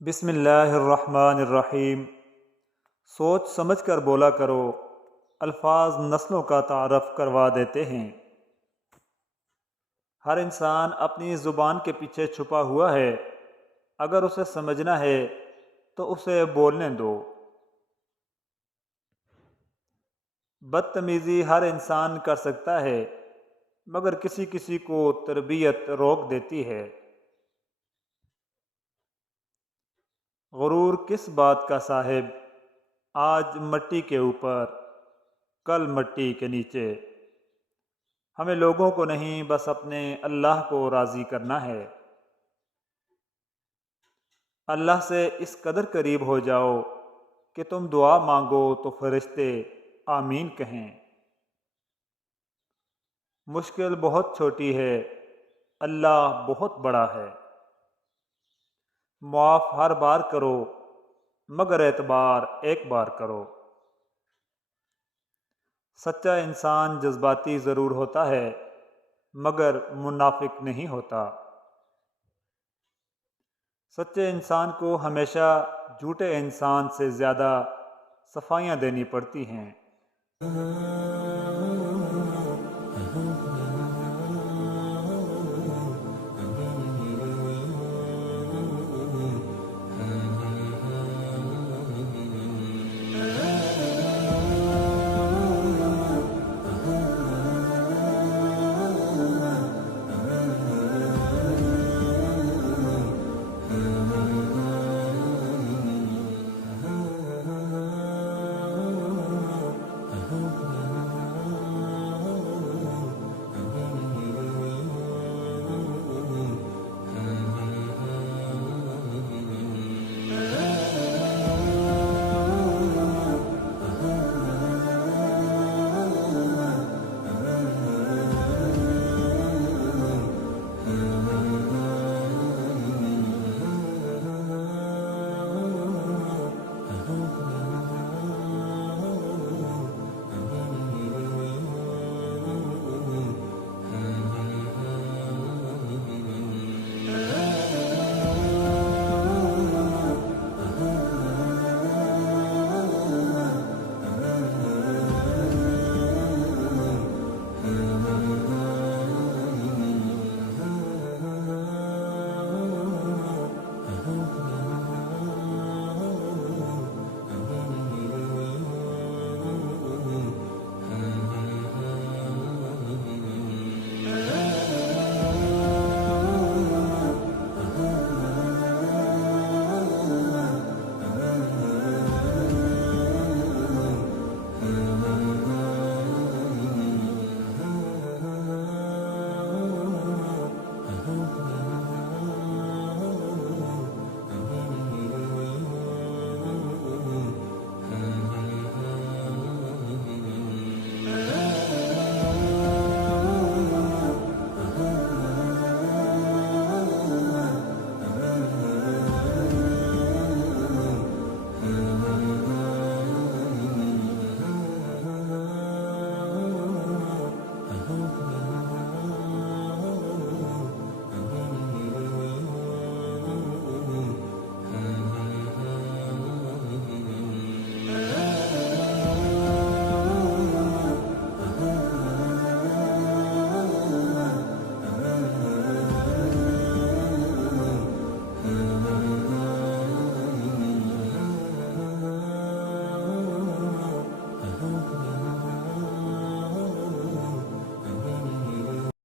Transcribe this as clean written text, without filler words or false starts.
बिस्मिल्लाहिर्रहमानिर्रहीम। सोच समझ कर बोला करो, अल्फाज नस्लों का तारफ़ करवा देते हैं। हर इंसान अपनी ज़ुबान के पीछे छुपा हुआ है। अगर उसे समझना है तो उसे बोलने दो। बदतमीज़ी हर इंसान कर सकता है, मगर किसी किसी को तरबियत रोक देती है। गुरूर किस बात का साहिब, आज मट्टी के ऊपर कल मट्टी के नीचे। हमें लोगों को नहीं, बस अपने अल्लाह को राज़ी करना है। अल्लाह से इस कदर करीब हो जाओ कि तुम दुआ मांगो तो फरिश्ते आमीन कहें। मुश्किल बहुत छोटी है, अल्लाह बहुत बड़ा है। मुआफ़ हर बार करो, मगर एतबार एक बार करो। सच्चा इंसान जज्बाती ज़रूर होता है, मगर मुनाफिक नहीं होता। सच्चे इंसान को हमेशा झूठे इंसान से ज़्यादा सफाइयाँ देनी पड़ती हैं।